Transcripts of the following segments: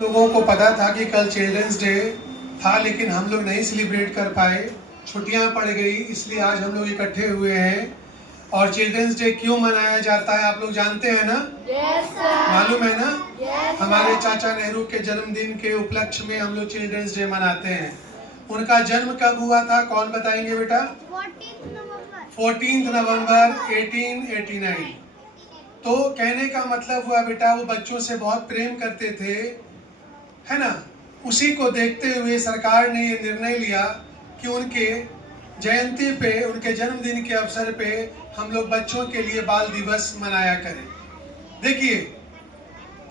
लोगों को पता था कि कल चिल्ड्रंस डे था, लेकिन हम लोग नहीं सेलिब्रेट कर पाए, छुट्टियां पड़ गई, इसलिए आज हम लोग इकट्ठे हुए हैं। और चिल्ड्रंस डे क्यों मनाया जाता है आप लोग जानते हैं ना? Yes, sir. मालूम है ना? Yes, हमारे sir. चाचा नेहरू के जन्मदिन के उपलक्ष्य में हम लोग चिल्ड्रंस डे मनाते हैं। उनका जन्म कब हुआ था, कौन बताएंगे बेटा? 14 नवंबर 1889। तो कहने का मतलब हुआ बेटा, वो बच्चों से बहुत प्रेम करते थे, है ना? उसी को देखते हुए सरकार ने ये निर्णय लिया कि उनके जयंती पे, उनके जन्मदिन के अवसर पे हम लोग बच्चों के लिए बाल दिवस मनाया करें। देखिए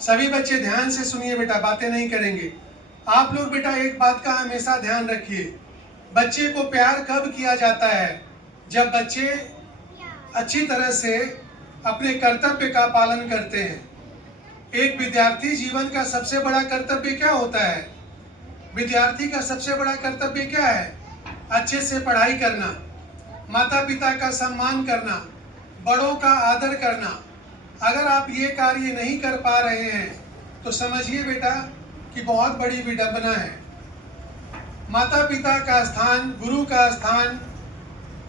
सभी बच्चे ध्यान से सुनिए बेटा, बातें नहीं करेंगे आप लोग। बेटा एक बात का हमेशा ध्यान रखिए, बच्चे को प्यार कब किया जाता है? जब बच्चे अच्छी तरह से अपने कर्तव्य का पालन करते हैं। एक विद्यार्थी जीवन का सबसे बड़ा कर्तव्य क्या होता है? विद्यार्थी का सबसे बड़ा कर्तव्य क्या है? अच्छे से पढ़ाई करना, माता पिता का सम्मान करना, बड़ों का आदर करना। अगर आप ये कार्य नहीं कर पा रहे हैं तो समझिए बेटा कि बहुत बड़ी विडंबना है। माता पिता का स्थान, गुरु का स्थान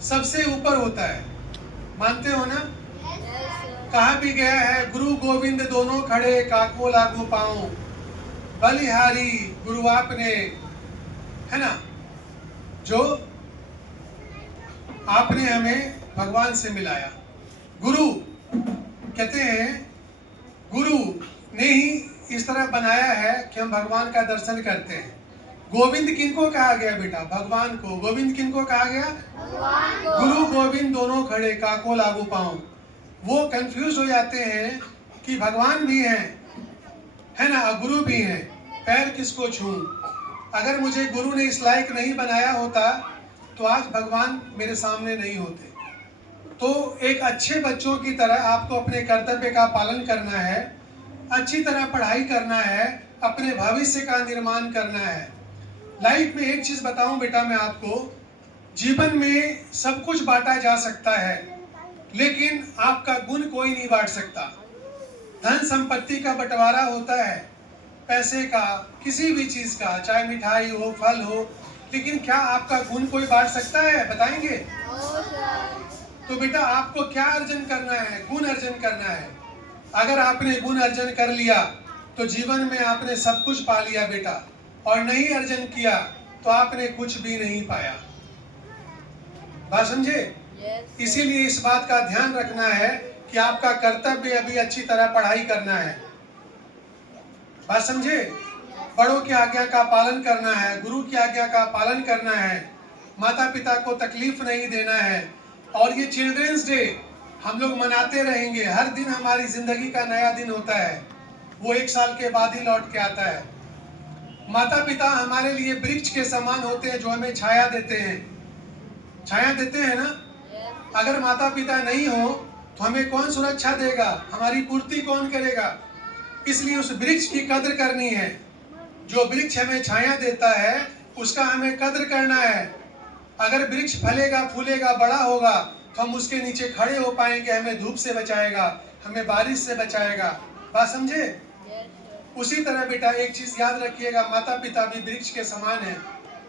सबसे ऊपर होता है, मानते हो ना? कहा भी गया है, गुरु गोविंद दोनों खड़े, काको लागू पाऊं, बलिहारी गुरु आपने, है ना? जो आपने हमें भगवान से मिलाया। गुरु कहते हैं, गुरु ने ही इस तरह बनाया है कि हम भगवान का दर्शन करते हैं। गोविंद किनको कहा गया बेटा? भगवान को। गोविंद किनको कहा गया? भगवान को। गुरु गोविंद दोनों खड़े, काको लागू पाऊं। वो कंफ्यूज हो जाते हैं कि भगवान भी हैं, है ना, गुरु भी हैं, पैर किसको छूं? अगर मुझे गुरु ने इस लायक नहीं बनाया होता तो आज भगवान मेरे सामने नहीं होते। तो एक अच्छे बच्चों की तरह आपको अपने कर्तव्य का पालन करना है, अच्छी तरह पढ़ाई करना है, अपने भविष्य का निर्माण करना है। लाइफ में एक चीज बताऊं बेटा मैं आपको, जीवन में सब कुछ बांटा जा सकता है, लेकिन आपका गुण कोई नहीं बांट सकता। धन संपत्ति का बंटवारा होता है, पैसे का, किसी भी चीज का, चाहे मिठाई हो, फल हो, लेकिन क्या आपका गुण कोई बांट सकता है? बताएंगे? तो बेटा आपको क्या अर्जन करना है? गुण अर्जन करना है। अगर आपने गुण अर्जन कर लिया तो जीवन में आपने सब कुछ पा लिया बेटा, और नहीं अर्जन किया तो आपने कुछ भी नहीं पाया। बात समझे? इसीलिए इस बात का ध्यान रखना है कि आपका कर्तव्य अभी अच्छी तरह पढ़ाई करना है। बात समझे? बड़ों की आज्ञा का पालन करना है, गुरु की आज्ञा का पालन करना है, माता पिता को तकलीफ नहीं देना है। और ये चिल्ड्रंस डे हम लोग मनाते रहेंगे। हर दिन हमारी जिंदगी का नया दिन होता है, वो एक साल के बाद ही लौट के आता है। माता पिता हमारे लिए वृक्ष के समान होते हैं जो हमें छाया देते हैं। छाया देते हैं ना? अगर माता पिता नहीं हो तो हमें कौन सुरक्षा देगा? हमारी पूर्ति कौन करेगा? इसलिए उस वृक्ष की कद्र करनी है। जो वृक्ष हमें छाया देता है उसका हमें कद्र करना है। अगर वृक्ष फलेगा, फूलेगा, बड़ा होगा तो हम उसके नीचे खड़े हो पाएंगे, हमें धूप से बचाएगा, हमें बारिश से बचाएगा। बात समझे? उसी तरह बेटा एक चीज याद रखिएगा, माता पिता भी वृक्ष के समान है,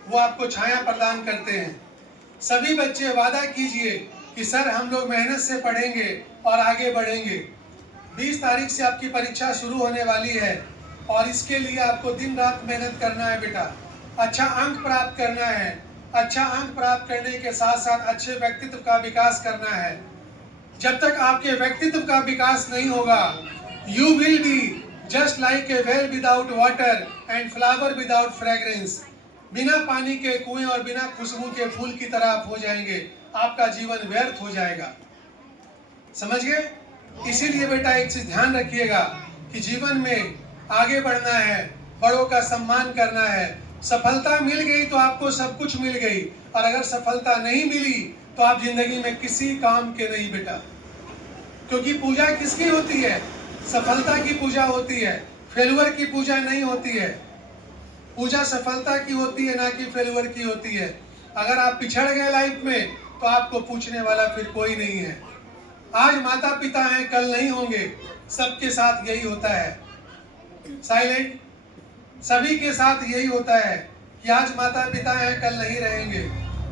वो आपको छाया प्रदान करते हैं। सभी बच्चे वादा कीजिए कि सर हम लोग मेहनत से पढ़ेंगे और आगे बढ़ेंगे। 20 तारीख से आपकी परीक्षा शुरू होने वाली है और इसके लिए आपको दिन रात मेहनत करना है बेटा। अच्छा अंक प्राप्त करना है, अच्छा अंक प्राप्त करने के साथ साथ अच्छे व्यक्तित्व का विकास करना है। जब तक आपके व्यक्तित्व का विकास नहीं होगा, you will be just like a well without water and flower without fragrance. बिना पानी के कुएं और बिना खुशबू के फूल की तरह आप हो जाएंगे, आपका जीवन व्यर्थ हो जाएगा। समझ गए? इसीलिए बेटा एक चीज ध्यान रखिएगा कि जीवन में आगे बढ़ना है, बड़ों का सम्मान करना है। सफलता मिल गई तो आपको सब कुछ मिल गई, और अगर सफलता नहीं मिली तो आप जिंदगी में किसी काम के नहीं बेटा। क्योंकि पूजा किसकी होती है? सफलता की पूजा होती है, फेलुअर की पूजा नहीं होती है। पूजा सफलता की होती है, ना कि फेलुअर की होती है। अगर आप पिछड़ गए लाइफ में तो आपको पूछने वाला फिर कोई नहीं है। आज माता पिता हैं, कल नहीं होंगे, सबके साथ यही होता है। साइलेंट। सभी के साथ यही होता है कि आज माता पिता हैं, कल नहीं रहेंगे,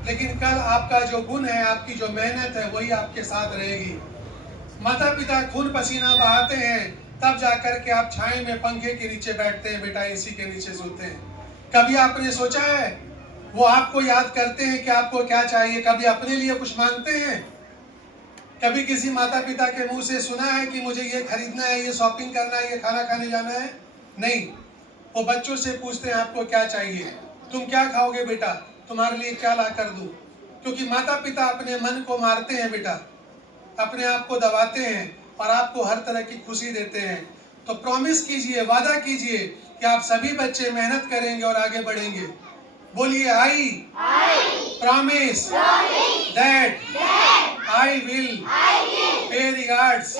लेकिन कल आपका जो गुण है, आपकी जो मेहनत है, वही आपके साथ रहेगी। माता पिता खून पसीना बहाते हैं, तब जाकर के आप छाए में पंखे के नीचे बैठते हैं बेटा, एसी के नीचे सोते हैं। कभी आपने सोचा है वो आपको याद करते हैं कि आपको क्या चाहिए? कभी अपने लिए कुछ मांगते हैं? कभी किसी माता पिता के मुंह से सुना है कि मुझे ये खरीदना है, ये शॉपिंग करना है, ये खाना खाने जाना है? नहीं। वो बच्चों से पूछते हैं आपको क्या चाहिए, तुम क्या खाओगे बेटा, तुम्हारे लिए क्या ला कर दूं? क्योंकि माता पिता अपने मन को मारते हैं बेटा, अपने आप को दबाते हैं और आपको हर तरह की खुशी देते हैं। तो प्रॉमिस कीजिए, वादा कीजिए कि आप सभी बच्चे मेहनत करेंगे और आगे बढ़ेंगे। बोलिए, I promise that I will pay regards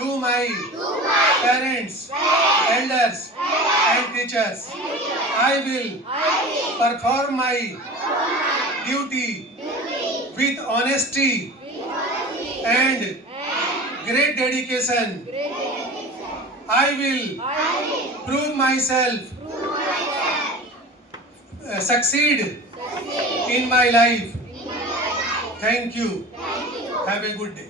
to my parents, elders and teachers. I will perform my duty with honesty and great dedication. I will prove myself succeed in my life. Thank you. Have a good day.